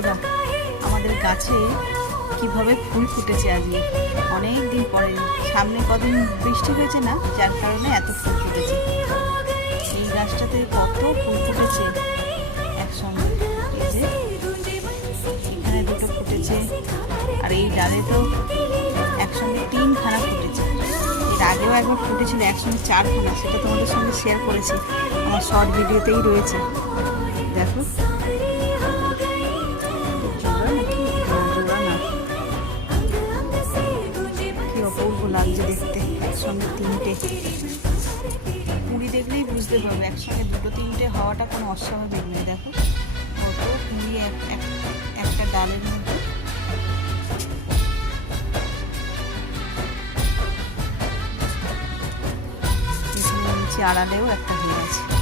বন্ধুরা, আমাদের গাছে কিভাবে ফুল ফুটেছে আজকে অনেক দিন পরে। সামনে কদিন বৃষ্টি হয়েছে না, যার কারণে এত ফুল ফুটেছে। এই গাছটাতে কত ফুল ফুটেছে একসঙ্গে। এই যে এখানে দুটো ফুটেছে, আর এই ডালে তো একসঙ্গে 3খানা ফুটেছে। এর আগেও একবার ফুটেছিল একসঙ্গে 4খানা, সেটা তোমাদের সঙ্গে শেয়ার করেছি, আমার শর্ট ভিডিওতেই রয়েছে। দেখো কি অপূর্ব লাগছে দেখতে, একসঙ্গে 3টে। কুড়ি দেখলেই বুঝতে পারবে একসঙ্গে 2-3টে হওয়াটা কোনো অস্বাভাবিক নয়। দেখো কত কুড়ি একটা ডালের মধ্যে। নিচে আড়ালেও একটা হয়ে আছে।